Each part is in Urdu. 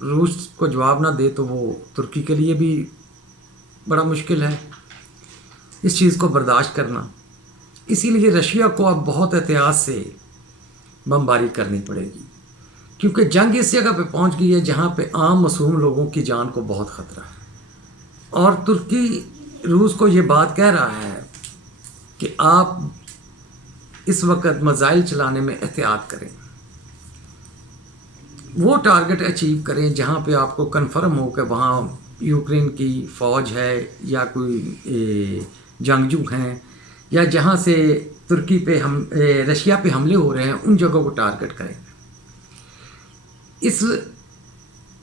روس کو جواب نہ دے تو وہ ترکی کے لیے بھی بڑا مشکل ہے اس چیز کو برداشت کرنا. اسی لیے رشیا کو اب بہت احتیاط سے بمباری کرنی پڑے گی، کیونکہ جنگ اس جگہ پہ پہنچ گئی ہے جہاں پہ عام معصوم لوگوں کی جان کو بہت خطرہ ہے. اور ترکی روس کو یہ بات کہہ رہا ہے کہ آپ اس وقت میزائل چلانے میں احتیاط کریں، وہ ٹارگٹ اچیو کریں جہاں پہ آپ کو کنفرم ہو کہ وہاں یوکرین کی فوج ہے یا کوئی جنگجو ہیں، یا جہاں سے ترکی پہ رشیا پہ حملے ہو رہے ہیں ان جگہوں کو ٹارگٹ کریں. اس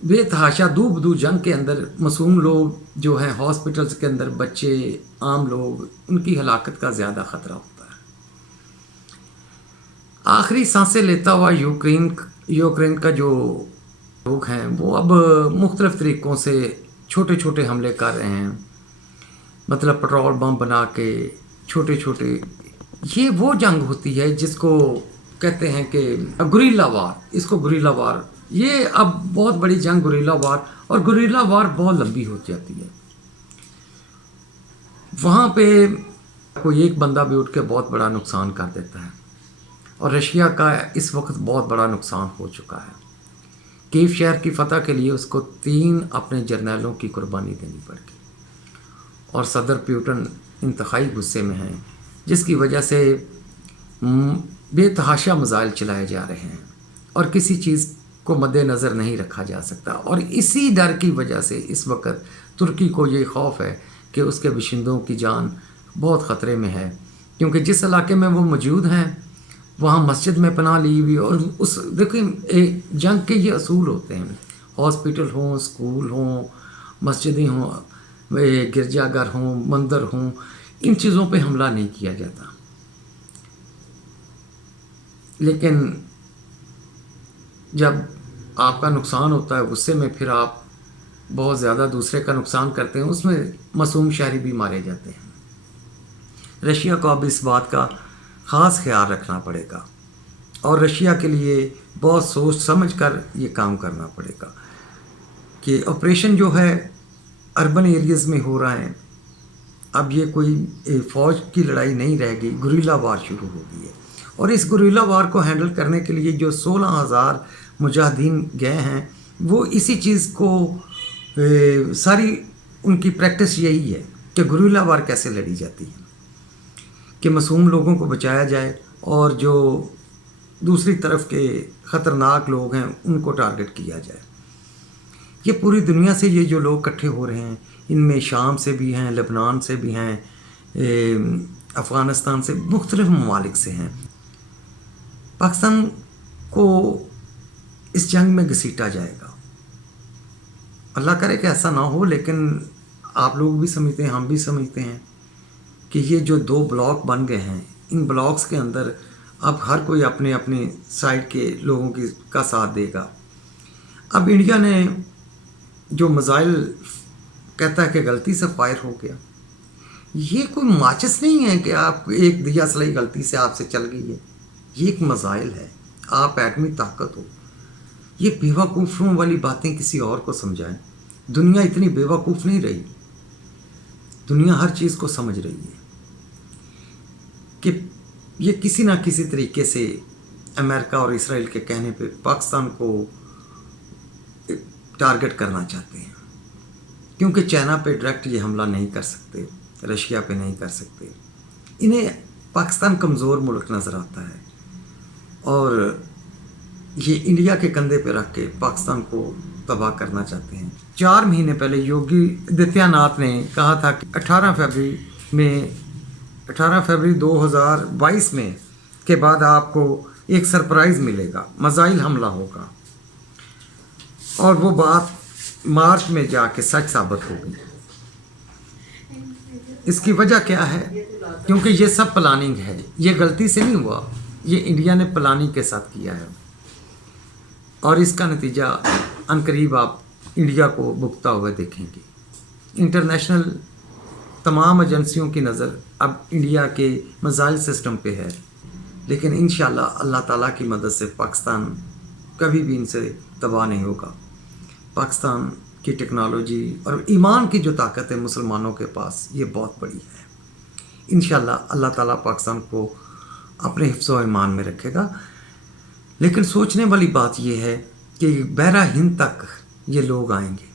بے تحاشا دو بدو جنگ کے اندر معصوم لوگ جو ہیں ہاسپٹلس کے اندر، بچے، عام لوگ، ان کی ہلاکت کا زیادہ خطرہ ہوتا ہے. آخری سانسیں لیتا ہوا یوکرین کا جو لوگ ہیں وہ اب مختلف طریقوں سے چھوٹے چھوٹے حملے کر رہے ہیں، مطلب پٹرول بم بنا کے چھوٹے چھوٹے. یہ وہ جنگ ہوتی ہے جس کو کہتے ہیں کہ گوریلا وار، اس کو گوریلا وار، یہ اب بہت بڑی جنگ گوریلا وار، اور گوریلا وار بہت لمبی ہو جاتی ہے. وہاں پہ کوئی ایک بندہ بھی اٹھ کے بہت بڑا نقصان کر دیتا ہے، اور رشیا کا اس وقت بہت بڑا نقصان ہو چکا ہے. کیف شہر کی فتح کے لیے اس کو 3 اپنے جرنیلوں کی قربانی دینی پڑ گئی، اور صدر پیوٹن انتہائی غصے میں ہیں، جس کی وجہ سے بے تحاشا میزائل چلائے جا رہے ہیں اور کسی چیز کو مد نظر نہیں رکھا جا سکتا. اور اسی ڈر کی وجہ سے اس وقت ترکی کو یہ خوف ہے کہ اس کے باشندوں کی جان بہت خطرے میں ہے، کیونکہ جس علاقے میں وہ موجود ہیں وہاں مسجد میں پناہ لی ہوئی. اور اس دیکھیں جنگ کے یہ اصول ہوتے ہیں، ہاسپٹل ہوں، اسکول ہوں، مسجدیں ہوں، گرجا گھر ہوں، مندر ہوں، ان چیزوں پہ حملہ نہیں کیا جاتا. لیکن جب آپ کا نقصان ہوتا ہے غصے میں، پھر آپ بہت زیادہ دوسرے کا نقصان کرتے ہیں، اس میں معصوم شہری بھی مارے جاتے ہیں. رشیا کو اب اس بات کا خاص خیال رکھنا پڑے گا، اور رشیا کے لیے بہت سوچ سمجھ کر یہ کام کرنا پڑے گا کہ آپریشن جو ہے اربن ایریاز میں ہو رہا ہے. اب یہ کوئی فوج کی لڑائی نہیں رہ گئی، گوریلا وار شروع ہو گئی ہے. اور اس گوریلا وار کو ہینڈل کرنے کے لیے جو 16,000 مجاہدین گئے ہیں، وہ اسی چیز کو ساری ان کی پریکٹس یہی ہے کہ گوریلا وار کیسے لڑی جاتی ہے، کہ معصوم لوگوں کو بچایا جائے اور جو دوسری طرف کے خطرناک لوگ ہیں ان کو ٹارگٹ کیا جائے. یہ پوری دنیا سے یہ جو لوگ اکٹھے ہو رہے ہیں، ان میں شام سے بھی ہیں، لبنان سے بھی ہیں، افغانستان سے، مختلف ممالک سے ہیں. پاکستان کو اس جنگ میں گھسیٹا جائے گا. اللہ کرے کہ ایسا نہ ہو، لیکن آپ لوگ بھی سمجھتے ہیں، ہم بھی سمجھتے ہیں کہ یہ جو 2 بلاک بن گئے ہیں، ان بلاکس کے اندر اب ہر کوئی اپنے اپنے سائڈ کے لوگوں کا ساتھ دے گا. اب انڈیا نے جو میزائل کہتا ہے کہ غلطی سے فائر ہو گیا، یہ کوئی ماچس نہیں ہے کہ آپ ایک دیا سلائی غلطی سے آپ سے چل گئی ہے. یہ ایک میزائل ہے، آپ ایٹمی طاقت ہو. یہ بیوقوفوں والی باتیں کسی اور کو سمجھائیں. دنیا اتنی بیوقوف نہیں رہی، دنیا ہر چیز کو سمجھ رہی ہے کہ یہ کسی نہ کسی طریقے سے امریکہ اور اسرائیل کے کہنے پہ پاکستان کو ٹارگٹ کرنا چاہتے ہیں، کیونکہ چائنا پہ ڈائریکٹ یہ حملہ نہیں کر سکتے، رشیا پہ نہیں کر سکتے. انہیں پاکستان کمزور ملک نظر آتا ہے، اور یہ انڈیا کے کندھے پہ رکھ کے پاکستان کو تباہ کرنا چاہتے ہیں. 4 مہینے پہلے یوگی آدتیہ ناتھ نے کہا تھا کہ 18 فروری 2022 میں کے بعد آپ کو ایک سرپرائز ملے گا، میزائل حملہ ہوگا. اور وہ بات مارچ میں جا کے سچ ثابت ہو گئی. اس کی وجہ کیا ہے؟ کیونکہ یہ سب پلاننگ ہے، یہ غلطی سے نہیں ہوا، یہ انڈیا نے پلاننگ کے ساتھ کیا ہے. اور اس کا نتیجہ عنقریب آپ انڈیا کو بھگتتا ہوئے دیکھیں گے. انٹرنیشنل تمام ایجنسیوں کی نظر اب انڈیا کے میزائل سسٹم پہ ہے، لیکن انشاءاللہ اللہ تعالیٰ کی مدد سے پاکستان کبھی بھی ان سے تباہ نہیں ہوگا. پاکستان کی ٹیکنالوجی اور ایمان کی جو طاقت ہے مسلمانوں کے پاس، یہ بہت بڑی ہے۔ انشاءاللہ اللہ تعالیٰ پاکستان کو اپنے حفظ و ایمان میں رکھے گا۔ لیکن سوچنے والی بات یہ ہے کہ بحرہ ہند تک یہ لوگ آئیں گے،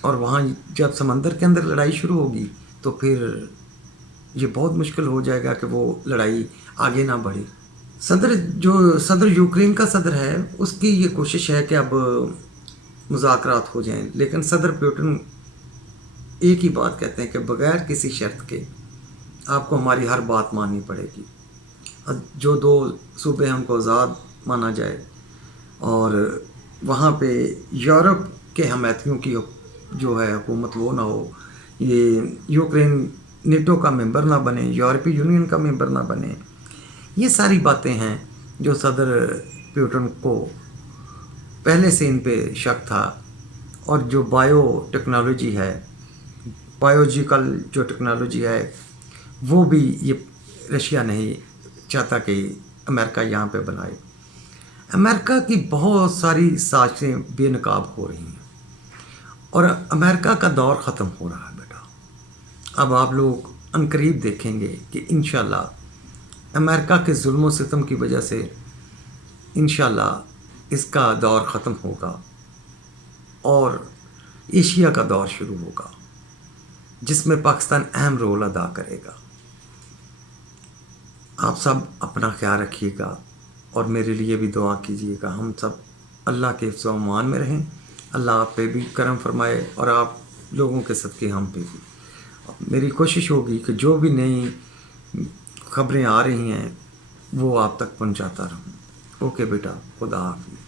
اور وہاں جب سمندر کے اندر لڑائی شروع ہوگی تو پھر یہ بہت مشکل ہو جائے گا کہ وہ لڑائی آگے نہ بڑھے۔ صدر یوکرین کا صدر ہے، اس کی یہ کوشش ہے کہ اب مذاکرات ہو جائیں، لیکن صدر پیوٹن ایک ہی بات کہتے ہیں کہ بغیر کسی شرط کے آپ کو ہماری ہر بات ماننی پڑے گی، جو 2 صوبے ہیں ان کو آزاد مانا جائے، اور وہاں پہ یورپ کے حمایتیوں کی جو ہے حکومت وہ نہ ہو، یہ یوکرین نیٹو کا ممبر نہ بنے، یورپی یونین کا ممبر نہ بنے۔ یہ ساری باتیں ہیں جو صدر پیوٹن کو پہلے سے ان پہ شک تھا، اور جو بایو ٹیکنالوجی ہے، بایولوجیکل جو ٹیکنالوجی ہے، وہ بھی یہ رشیا نہیں چاہتا کہ امریکہ یہاں پہ بنائے۔ امریکہ کی بہت ساری سازشیں بے نقاب ہو رہی ہیں، اور امریکہ کا دور ختم ہو رہا ہے بیٹا۔ اب آپ لوگ عنقریب دیکھیں گے کہ انشاءاللہ امریکہ کے ظلم و ستم کی وجہ سے انشاءاللہ اس کا دور ختم ہوگا، اور ایشیا کا دور شروع ہوگا جس میں پاکستان اہم رول ادا کرے گا۔ آپ سب اپنا خیال رکھیے گا، اور میرے لیے بھی دعا کیجیے گا۔ ہم سب اللہ کے حفظ و امان میں رہیں، اللہ آپ پہ بھی کرم فرمائے، اور آپ لوگوں کے صدقے ہم پہ بھی۔ میری کوشش ہوگی کہ جو بھی نئی خبریں آ رہی ہیں وہ آپ تک پہنچاتا رہوں۔ اوکے بیٹا، خدا حافظ۔